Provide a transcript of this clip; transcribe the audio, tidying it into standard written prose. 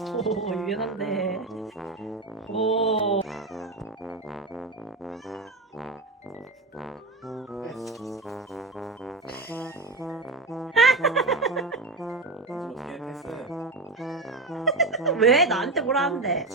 오, 유연한데. 오. 어떻게 패스? 왜 나한테 뭐라 하는데?